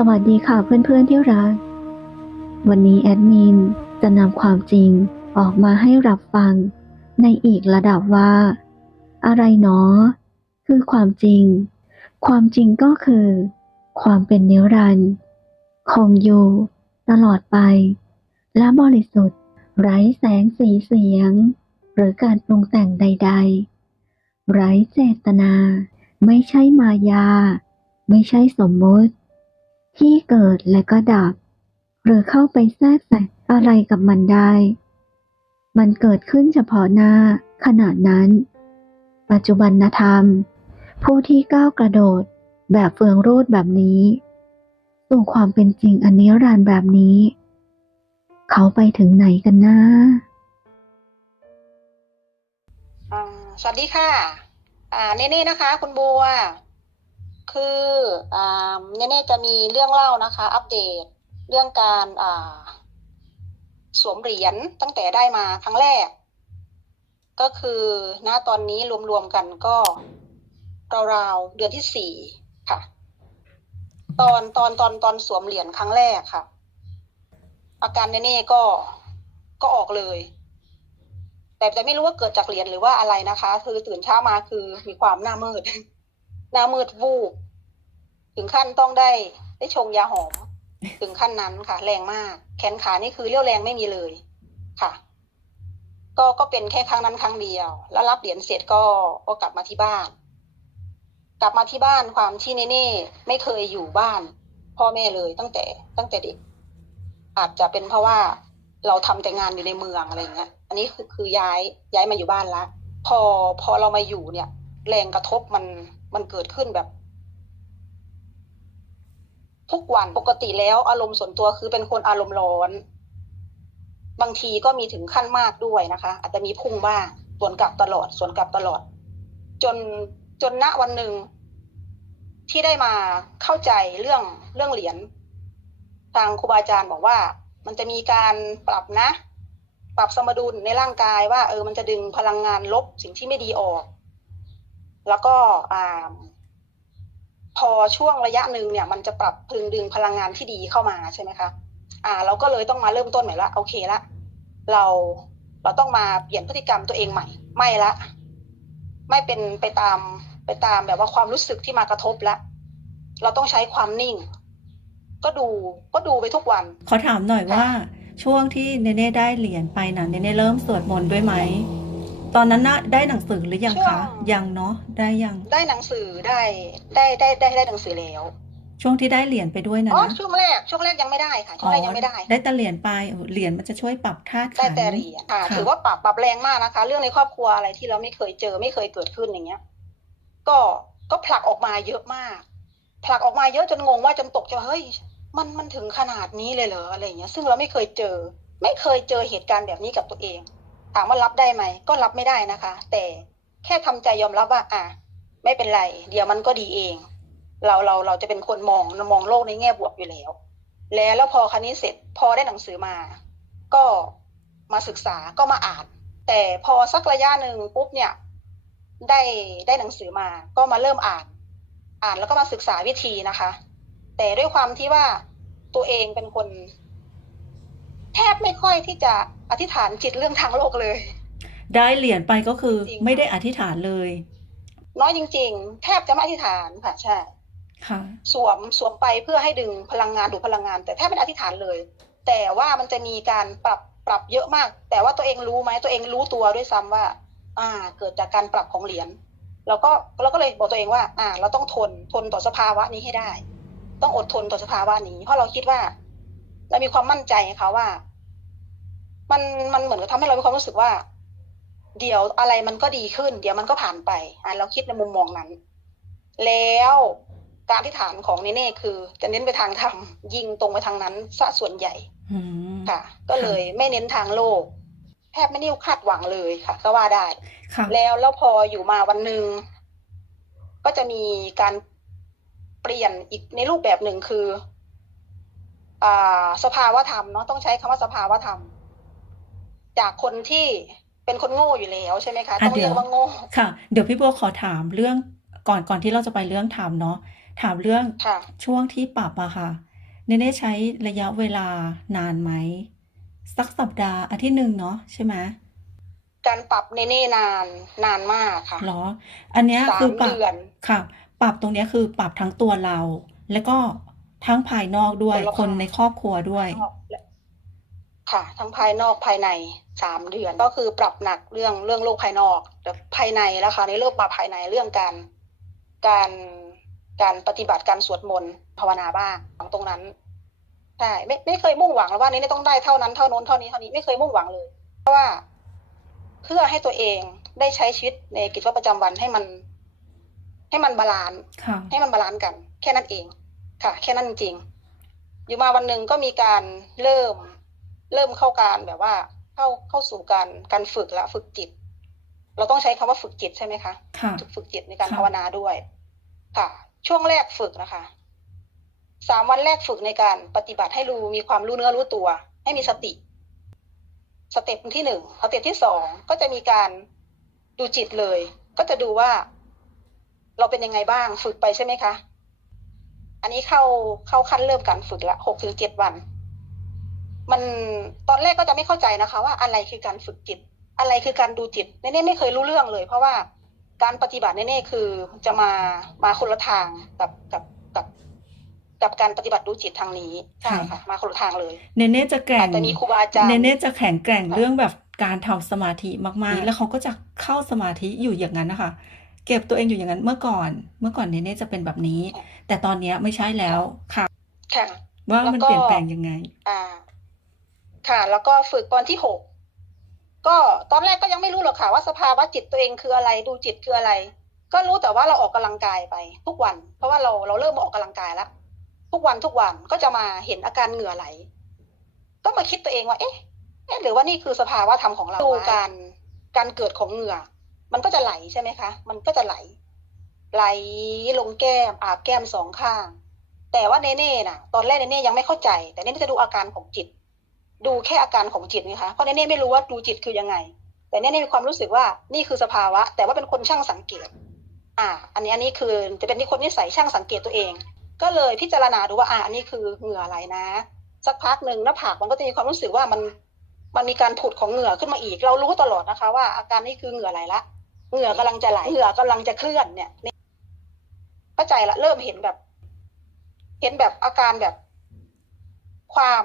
สวัสดีค่ะเพื่อนๆที่รัก วันนี้แอดมินจะนำความจริงออกมาให้รับฟัง ในอีกระดับว่า อะไรเนาะคือความจริง ความจริงก็คือ ความเป็นนิรันดร์คงอยู่ตลอดไป และบริสุทธิ์ ไร้แสงสีเสียง หรือการปรุงแต่งใด ๆ ไร้เจตนา ไม่ใช่มายา ไม่ใช่สมมติ ที่เกิดและก็ดับ หรือเข้าไปแทรกแซงอะไรกับมันได้ มันเกิดขึ้นเฉพาะหน้าขณะนั้น ปัจจุบันธรรม ผู้ที่ก้าวกระโดดแบบเฟืองรูดแบบนี้สู่ความเป็นจริงอันนิรันแบบนี้ เขาไปถึงไหนกันนะสวัสดีค่ะ อ่าเน่ๆนะคะ คุณบัว คืออ่าเน่ๆจะมีเรื่องเล่านะคะ อัปเดตเรื่องการอ่าสวมเหรียญตั้งแต่ได้มาครั้งแรก ก็คือณตอนนี้รวมๆกันก็ราวๆเดือนที่สี่ค่ะ ตอนตอนตอนตอนสวมเหรียญครั้งแรกค่ะ อาการเน่ๆก็ก็ออกเลย แต่แต่ไม่รู้ว่าเกิดจากเหรียญหรือว่าอะไรนะคะ คือตื่นเช้ามาคือมีความหน้ามืด หน้ามืดวูบถึงขั้นต้องได้ได้ชงยาหอม ถึงขั้นนั้นค่ะ แรงมาก แขนขานี่คือเรี่ยวแรงไม่มีเลยค่ะ ก็ก็เป็นแค่ครั้งนั้นครั้งเดียว แล้วรับเหรียญเสร็จก็ก็กลับมาที่บ้าน กลับมาที่บ้านความที่เน่ๆไม่เคยอยู่บ้าน พ่อแม่เลยตั้งแต่ ตั้งแต่เด็ก อาจจะเป็นเพราะว่าเราทำแต่งานอยู่ในเมืองอะไรอย่างเงี้ย อันนี้คือคือย้ายย้ายมาอยู่บ้านละพอพอเรามาอยู่เนี่ย แรงกระทบมัน มันเกิดขึ้นแบบ ทุกวันปกติแล้วอารมณ์ส่วนตัวคือเป็นคนอารมณ์ร้อน บางทีก็มีถึงขั้นมากด้วยนะคะ อาจจะมีพุ่งบ้างสวนกลับตลอดสวนกลับตลอด จนจนณวันหนึ่งที่ได้มาเข้าใจเรื่องเรื่องเหรียญทางครูบาอาจารย์บอกว่า มันจะมีการปรับนะ ปรับสมดุลในร่างกายว่า เออมันจะดึงพลังงานลบสิ่งที่ไม่ดีออก แล้วก็พอช่วงระยะหนึ่งเนี่ย มันจะปรับพึงดึงพลังงานที่ดีเข้ามาใช่ไหมคะอ่า เราก็เลยต้องมาเริ่มต้นใหม่ละโอเคละเราเราต้องมาเปลี่ยนพฤติกรรมตัวเองใหม่ ไม่ละ ไม่เป็นไปตามไปตามแบบว่าความรู้สึกที่มากระทบละเราต้องใช้ความนิ่ง ก็ดูก็ดูไปทุกวัน ขอถามหน่อยว่า ช่วงที่เนเน่ได้เหรียญไปนะเนเน่เริ่มสวดมนต์ด้วยไหม ตอนนั้นน่ะได้หนังสือหรือยังช่วคะงยังเนาะได้ยังได้หนังสือได้ได้ได้ได้ได้หนังสือแล้วช่วงที่ได้เหรียญไปด้วยนะอ๋อนะช่วงแรก ช่วงแรกยังไม่ได้ค่ะช่วงแรกยังไม่ได้ ได้แต่เหรียญไปเออเหรียญมันจะช่วยปรับธาตุได้ขันแต่เหรียญอ่าค่ะ ถือว่าปรับปรับแรงมากนะคะ เรื่องในครอบครัวอะไรที่เราไม่เคยเจอไม่เคยเกิดขึ้นอย่างเงี้ย ก็ก็ผลักออกมาเยอะมาก ผลักออกมาเยอะจนงงว่าจนตกใจว่าเฮ้ย มันมันถึงขนาดนี้เลยเหรออะไรอย่างเงี้ย ซึ่งเราไม่เคยเจอ ไม่เคยเจอเหตุการณ์แบบนี้กับตัวเอง ถามว่ารับได้ไหม ก็รับไม่ได้นะคะ แต่แค่ทำใจยอมรับว่า อะไม่เป็นไร เดี๋ยวมันก็ดีเอง เราเราเราจะเป็นคนมองมองโลกในแง่บวกอยู่แล้ว แล้วแล้วพอคันนี้เสร็จพอได้หนังสือมา ก็มาศึกษาก็มาอ่าน แต่พอสักระยะหนึ่งปุ๊บเนี่ย ได้ได้หนังสือมา ก็มาเริ่มอ่าน อ่านแล้วก็มาศึกษาวิธีนะคะ แต่ด้วยความที่ว่าตัวเองเป็นคน แทบไม่ค่อยที่จะอธิษฐานจิตเรื่องทางโลกเลย ได้เหรียญไปก็คือจริงค่ะไม่ได้อธิษฐานเลย น้อยจริง ๆ แทบจะไม่อธิษฐานค่ะใช่ค่ะสวมสวมไปเพื่อให้ดึงพลังงานดูดพลังงาน แต่แทบไม่ได้อธิษฐานเลย แต่ว่ามันจะมีการปรับปรับเยอะมาก แต่ว่าตัวเองรู้ไหมตัวเองรู้ตัวด้วยซ้ำว่า อ่า เกิดจากการปรับของเหรียญเราก็เราก็เลยบอกตัวเองว่า อ่า เราต้องทนทนต่อสภาวะนี้ให้ได้ ต้องอดทนต่อสภาวะนี้ เพราะเราคิดว่า เรามีความมั่นใจค่ะว่า มันมันเหมือนกับทำให้เรามีความรู้สึกว่า เดี๋ยวอะไรมันก็ดีขึ้น เดี๋ยวมันก็ผ่านไปอ่าเราคิดในมุมมองนั้น แล้วการที่ฐานของเนเน่คือ จะเน้นไปทางธรรมยิงตรงไปทางนั้นซะส่วนใหญ่อืมค่ะ ก็เลยไม่เน้นทางโลก แทบไม่ได้คาดหวังเลยค่ะ ก็ว่าได้ค่ะแล้วแล้วพออยู่มาวันหนึ่งก็จะมีการเปลี่ยนอีกในรูปแบบหนึ่งคือ อ่า สภาวะธรรมเนาะต้องใช้คำว่าสภาวะธรรม จากคนที่เป็นคนโง่อยู่แล้วใช่ไหมคะอะต้องเรียกเดี๋ยวว่าโง่ค่ะ เดี๋ยวพี่บัวขอถามเรื่องก่อนก่อนที่เราจะไปเรื่องธรรมเนาะถามเรื่องค่ะช่วงที่ปรับอะค่ะเนเน่ใช้ระยะเวลานานไหมสักสัปดาห์อาทิตย์หนึ่งเนาะใช่ไหมการปรับเนเน่นานนานมากค่ะเหรอ อันเนี้ยสาคือมปรับเดือนค่ะ ปรับตรงเนี้ยคือปรับทั้งตัวเรา แล้วก็ทั้งภายนอกด้วยคนรอบคนข้างในครอบครัวด้วย ค่ะ ทั้งภายนอกภายใน สามเดือน ก็คือปรับหนักเรื่องเรื่องโลกภายนอกแต่ภายในแล้วค่ะในเริ่มมาภายในเรื่องการการการปฏิบัติการสวดมนต์ภาวนาบ้างของตรงนั้นใช่ไม่ไม่เคยมุ่งหวังแล้วว่านี่ต้องได้เท่านั้นเท่าโน้นเท่านี้เท่านี้ไม่เคยมุ่งหวังเลย เพราะว่าเพื่อให้ตัวเองได้ใช้ชีวิตในกิจวัตรประจำวันให้มัน ให้มันบาลานซ์ค่ะให้มันบาลานซ์กัน แค่นั้นเอง ค่ะ แค่นั้นจริงๆอยู่มาวันหนึ่งก็มีการเริ่ม เริ่มเข้าการแบบว่า เข้าเข้าสู่การการฝึกละฝึกจิต เราต้องใช้คำว่าฝึกจิตใช่ไหมคะค่ะฝึกจิตในการค่ะภาวนาด้วย ค่ะ ช่วงแรกฝึกนะคะสามวันแรกฝึกในการปฏิบัติให้รู้มีความรู้เนื้อรู้ตัว ให้มีสติ สเต็ปที่หนึ่งสเต็ปที่สองก็จะมีการดูจิตเลย ก็จะดูว่า เราเป็นยังไงบ้างฝึกไปใช่ไหมคะ อันนี้เข้าเข้าขั้นเริ่มการฝึกละหกถึงเจ็ดวัน มันตอนแรกก็จะไม่เข้าใจนะคะ ว่าอะไรคือการฝึกจิต อะไรคือการดูจิตเน่ๆไม่เคยรู้เรื่องเลย เพราะว่าการปฏิบัติเน่ๆคือจะมามาคนละทางกับกับกับกับการปฏิบัติดูจิตทางนี้ใช่ค่ะมาคนละทางเลยเนเน่จะแกร่อางจจะมีครูบาอาจารย์เนเน่จะแข็งแกร่งค่ะเรื่องแบบการทำสมาธิมากๆ แล้วเขาก็จะเข้าสมาธิอยู่อย่างนั้นนะคะเก็บตัวเองอยู่อย่างนั้นเมื่อก่อน เมื่อก่อนเนเน่จะเป็นแบบนี้ แต่ตอนเนี้ยไม่ใช่แล้วค่ะ ค่ะ ว่าแล้วมันก็เปลี่ยนแปลงยังไง อ่า ค่ะ แล้วก็ฝึกตอนที่หกก็ตอนแรกก็ยังไม่รู้หรอกค่ะว่าสภาวะจิตตัวเองคืออะไร ดูจิตคืออะไร ก็รู้แต่ว่าเราออกกำลังกายไปทุกวัน เพราะว่าเราเราเริ่มออกกำลังกายแล้วทุกวันทุกวันก็จะมาเห็นอาการเหงื่อไหล ก็มาคิดตัวเองว่าเอ๊ะเอ๊ะหรือว่านี่คือสภาวะธรรมของเราดูการการเกิดของเหงื่อ มันก็จะไหลใช่ไหมคะ มันก็จะไหล ไหลลงแก้มอาบแก้มสองข้าง แต่ว่าเนเน่น่ะ ตอนแรกเนเน่ยังไม่เข้าใจ แต่เนเน่จะดูอาการของจิต ดูแค่อาการของจิตนะคะเพราะเน่ไม่รู้ว่าดูจิตคือยังไง แต่เนเน่มีความรู้สึกว่านี่คือสภาวะ แต่ว่าเป็นคนช่างสังเกต อ่า อันนี้อันนี้คือจะเป็นที่คนนิสัยช่างสังเกตตัวเอง ก็เลยพิจารณาดูว่าอ่าอันนี้คือเหงื่ออะไหลนะ สักพักหนึ่งหน้าผากมันก็จะมีความรู้สึกว่ามันมันมีการผุดของเหงื่อขึ้นมาอีก เรารู้ตลอดนะคะ ว่าอาการนี้คือเหงื่อไหลละ เหงื่อกำลังจะไหล เหงื่อกำลังจะเคลื่อนเนี่ยเข้าใจละ เริ่มเห็นแบบ เห็นแบบอาการแบบ ความ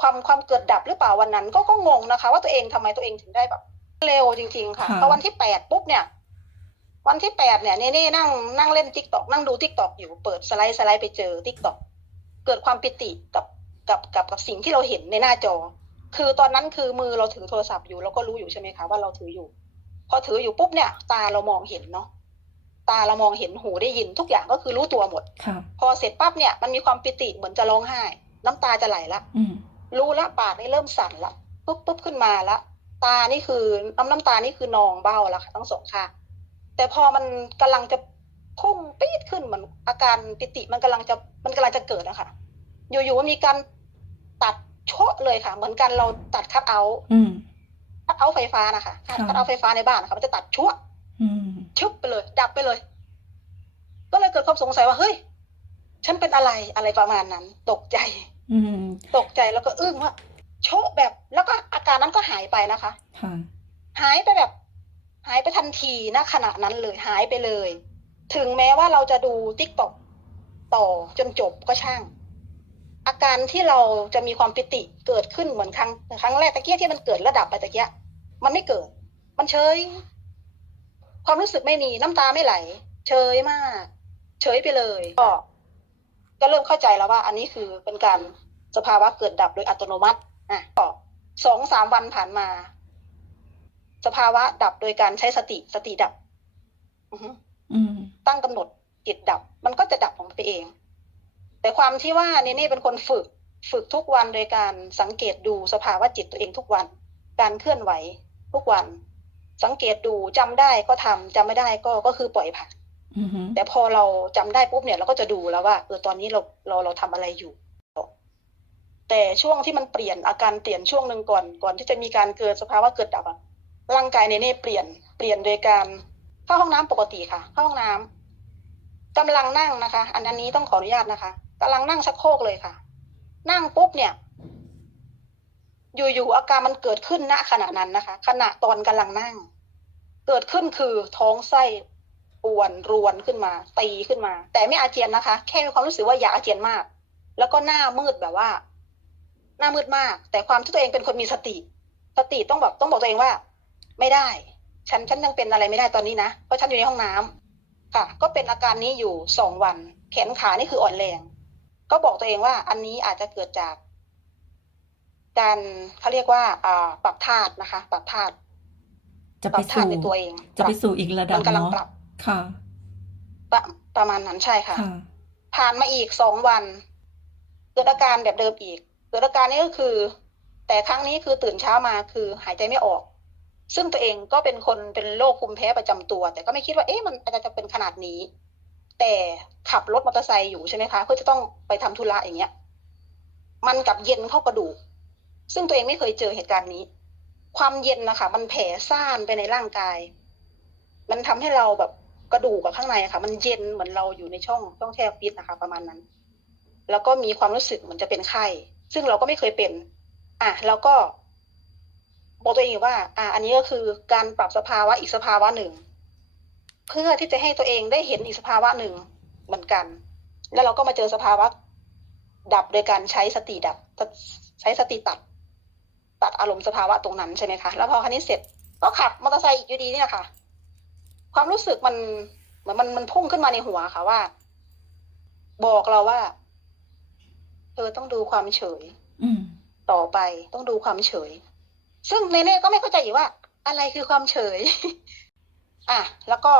ความความเกิดดับหรือเปล่าวันนั้น ก็ก็งงนะคะ ว่าตัวเองทำไมตัวเองถึงได้แบบ เร็วจริงๆค่ะค่ะพอวันที่แปดปุ๊บเนี่ยวันที่แปดเนี่ยเน่เน่นั่งนั่งเล่นทิกตอกนั่งดูทิกตอกอยู่เปิดสไลด์สไลด์ไปเจอทิกตอกเกิดความปิติกับกับกับกับสิ่งที่เราเห็นในหน้าจอ คือตอนนั้นคือมือเราถือโทรศัพท์อยู่เราก็รู้อยู่ใช่ไหมคะว่าเราถืออยู่ พอถืออยู่ปุ๊บเนี่ย ตาเรามองเห็นเนาะตาเรามองเห็นหูได้ยินทุกอย่างก็คือรู้ตัวหมดค่ะพอเสร็จปั๊บเนี่ยมันมีความปิติเหมือนจะร้องไห้ น้ำตาจะไหลละอืม รู้ละปากนี่เริ่มสั่นละปุ๊บปุ๊บขึ้นมาละตานี่คือน้ำน้ำตานี่คือนองเบ้าละค่ะทั้งสองข้างแต่พอมันกำลังจะพุ่งปี๊ดขึ้นเหมือนอาการปิติมันกำลังจะมันกำลังจะเกิดนะคะอยู่ๆมันมีการตัดโชะเลยค่ะ เหมือนกันเราตัดคัดเอาท์อืมคัดเอาท์ไฟฟ้านะคะคัดค่ะคัดเอาท์ไฟฟ้าในบ้านนะคะมันจะตัดชั่วอืมชึบไปเลย ดับไปเลย ก็เลยเกิดความสงสัยว่าเฮ้ย ฉันเป็นอะไรอะไรประมาณนั้น ตกใจอืม ตกใจแล้วก็อึ้งว่าโชะแบบแล้วก็อาการนั้นก็หายไปนะคะค่ะหายไปแบบ หายไปทันทีนะขณะนั้นเลยหายไปเลย ถึงแม้ว่าเราจะดูติ๊กตอกต่อจนจบก็ช่าง อาการที่เราจะมีความปิติเกิดขึ้นเหมือนครั้งครั้งแรกตะเกียที่มันเกิดระดับไปตะเกียมันไม่เกิด มันเฉยความรู้สึกไม่มีน้ำตาไม่ไหล เฉยมาก เฉยไปเลยก็ ก็เริ่มเข้าใจแล้วว่า อันนี้คือเป็นการสภาวะเกิดดับโดยอัตโนมัติอะก็สองสามวันผ่านมา สภาวะดับโดยการใช้สติสติดับอือฮึอืมตั้งกำหนดจิตดับ มันก็จะดับของมันไปเอง แต่ความที่ว่าเนเน่เป็นคนฝึก ฝึกทุกวันโดยการสังเกตดูสภาวะจิตตัวเองทุกวัน การเคลื่อนไหวทุกวัน สังเกตดูจำได้ก็ทำจำไม่ได้ก็ก็คือปล่อยผ่านอืม แต่พอเราจำได้ปุ๊บเนี่ยเราก็จะดูแล้วว่าเออตอนนี้เราเราเราทำอะไรอยู่ แต่ช่วงที่มันเปลี่ยนอาการเปลี่ยนช่วงหนึ่งก่อนก่อนที่จะมีการเกิดสภาวะเกิดดับอะร่างกายเนเน่เปลี่ยนเปลี่ยนโดยการเข้าห้องน้ำปกติค่ะเข้าห้องน้กำลังนั่งนะคะ อันอันนี้ต้องขออนุญาตนะคะกำลังนั่งชักโครกเลยค่ะ นั่งปุ๊บเนี่ย อยู่ๆอาการมันเกิดขึ้นณขณะนั้นนะคะ ขณะตอนกำลังนั่ง เกิดขึ้นคือท้องไส้ ป่วนรวนขึ้นมา ตีขึ้นมา แต่ไม่อาเจียนนะคะ แค่มีความรู้สึกว่าอยากอาเจียนมาก แล้วก็หน้ามืดแบบว่า หน้ามืดมาก แต่ความที่ตัวเองเป็นคนมีสติ สติต้องแบบต้องบอกตัวเองว่า ไม่ได้ ฉันฉันยังเป็นอะไรไม่ได้ตอนนี้นะเพราะฉันอยู่ในห้องน้ำค่ะ ก็เป็นอาการนี้อยู่สองวัน แขนขานี่คืออ่อนแรง ก็บอกตัวเองว่า อันนี้อาจจะเกิดจากการเขาเรียกว่าอ่าปรับธาตุนะคะ ปรับธาตุจะปไปรับธาสู่ตุในตัวเองจะไปสู่อีกระดับมันกำลังเนาะปรับ ค่ะประประมาณนั้นใช่ค่ะค่ะ ผ่านมาอีกสองวัน เกิดอาการแบบเดิมอีก เกิดอาการนี้ก็คือ แต่ครั้งนี้คือตื่นเช้ามาคือหายใจไม่ออก ซึ่งตัวเองก็เป็นคนเป็นโรคภูมิแพ้ประจำตัว แต่ก็ไม่คิดว่าเอ๊ะมันอาจจะเป็นขนาดนี้ แต่ขับรถมอเตอร์ไซค์อยู่ใช่ไหมคะเพื่อจะต้องไปทำธุระอย่างเงี้ย มันกลับเย็นเข้ากระดูก ซึ่งตัวเองไม่เคยเจอเหตุการณ์นี้ ความเย็นนะคะมันแผ่ซ่านไปในร่างกาย มันทำให้เราแบบ กระดูกกับข้างในอะค่ะ มันเย็นเหมือนเราอยู่ในช่องช่องแช่ฟิตนะคะ ประมาณนั้น แล้วก็มีความรู้สึกเหมือนจะเป็นไข้ ซึ่งเราก็ไม่เคยเป็น อะแล้วก็บอกตัวเองว่า อะอันนี้ก็คือการปรับสภาวะอีกสภาวะหนึ่ง เพื่อที่จะให้ตัวเองได้เห็นอีกสภาวะหนึ่งเหมือนกัน แล้วเราก็มาเจอสภาวะดับโดยการใช้สติดับใช้สติตัด ตัดอารมณ์สภาวะตรงนั้นใช่ไหมคะ แล้วพอคันนี้เสร็จก็ขับมอเตอร์ไซค์อีกอยู่ดีเนี่ยค่ะ ความรู้สึกมันเหมือนมันมันพุ่งขึ้นมาในหัวค่ะว่า บอกเราว่า เธอต้องดูความเฉยอืมต่อไปต้องดูความเฉย ซึ่งเนเน่ก็ไม่เข้าใจอีกว่า อะไรคือความเฉย อะแล้วก็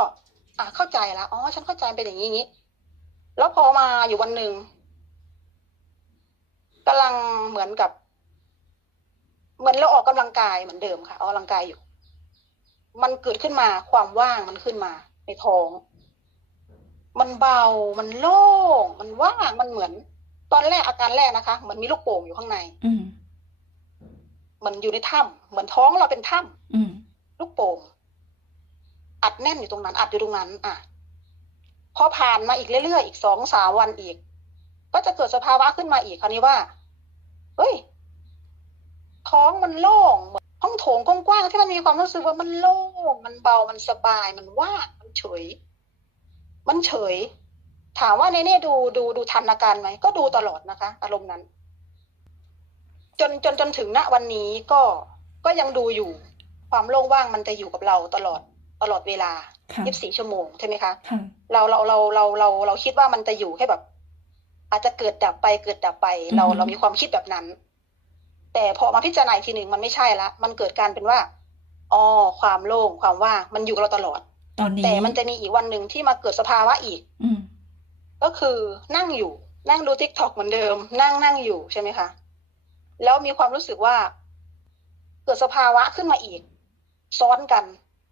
อะเข้าใจแล้วอ๋อฉันเข้าใจเป็นอย่างนี้อย่างนี้แล้วพอมาอยู่วันหนึ่งกำลังเหมือนกับ เหมือนเราออกกำลังกายเหมือนเดิมค่ะออกกำลังกายอยู่ มันเกิดขึ้นมาความว่างมันขึ้นมาในท้อง มันเบามันโล่งมันว่างมันเหมือน ตอนแรกอาการแรกนะคะเหมือนมีลูกโป่งอยู่ข้างใน อืมเหมือนอยู่ในถ้ำเหมือนท้องเราเป็นถ้อืมำลูกโป่งอัดแน่นอยู่ตรงนั้น อัดอยู่ตรงนั้น อะพอผ่านมาอีกเรื่อยๆอีกสองสามวันอีก ก็จะเกิดสภาวะขึ้นมาอีกคราวนี้ว่า เฮ้ย ท้องมันโล่งเหมือนห้องโถงกว้างๆที่มันมีความรู้สึกว่ามันโล่งมันเบามันสบายมันว่างมันเฉย มันเฉย ถามว่าเนเน่ดูดูดูทันอาการไหมก็ดูตลอดนะคะ อารมณ์นั้น จนจนจนถึงณวันนี้ก็ก็ยังดูอยู่ ความโล่งว่างมันจะอยู่กับเราตลอดตลอดเวลาค่ะ24ชั่วโมงใช่ไหมคะค่ะเราเราเราเราเราเราคิดว่ามันจะอยู่แค่แบบ อาจจะเกิดดับไปเกิดดับไป เราอือฮึเรามีความคิดแบบนั้น แต่พอมาพิจารณาอีกทีหนึ่งมันไม่ใช่ละ มันเกิดการเป็นว่าอ๋อความโล่งความว่างมันอยู่กับเราตลอดตอนนี้แต่มันจะมีอีกวันหนึ่งที่มาเกิดสภาวะอีก อืมก็คือนั่งอยู่นั่งดูทิกตอกเหมือนเดิม นั่งนั่งอยู่ใช่ไหมคะ แล้วมีความรู้สึกว่า เกิดสภาวะขึ้นมาอีก ซ้อนกัน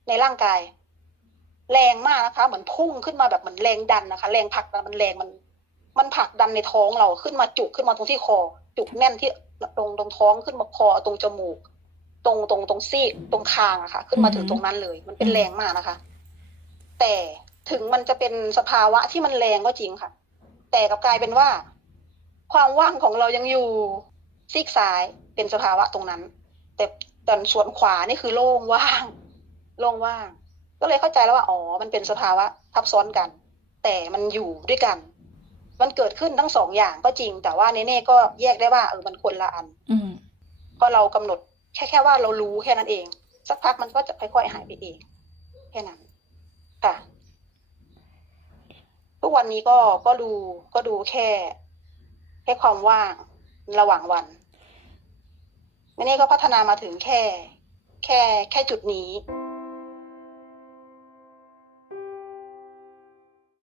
ในร่างกาย แรงมากนะคะ เหมือนพุ่งขึ้นมาแบบเหมือนแรงดันนะคะ แรงผลักดันมันแรงมัน มันผลักดันในท้องเราขึ้นมาจุกขึ้นมาตรงที่คอ จุกแน่นที่ ตรงตรงท้องขึ้นมาคอตรงจมูก ตรงตรงตรงซีกตรงคางอะค่ะ ขึ้นมาถึงตรงนั้นเลย มันเป็นแรงมากนะคะ แต่ถึงมันจะเป็นสภาวะที่มันแรงก็จริงค่ะ แต่กลับกลายเป็นว่า ความว่างของเรายังอยู่ซีกซ้ายเป็นสภาวะตรงนั้น แต่ตอนส่วนขวานี่คือโล่งว่าง โล่งว่าง ก็เลยเข้าใจแล้วว่าอ๋อมันเป็นสภาวะทับซ้อนกัน แต่มันอยู่ด้วยกัน มันเกิดขึ้นทั้งสองอย่างก็จริง แต่ว่าเนเน่ก็แยกได้ว่าเออมันคนละอัน อืมก็เรากำหนดแค่แค่ว่าเรารู้แค่นั้นเอง สักพักมันก็จะค่อยๆหายไปเอง แค่นั้นค่ะทุกวันนี้ก็ก็ดูก็ดูแค่ แค่ความว่างระหว่างวันไม่นี่ก็พัฒนามาถึงแค่ แค่แค่จุดนี้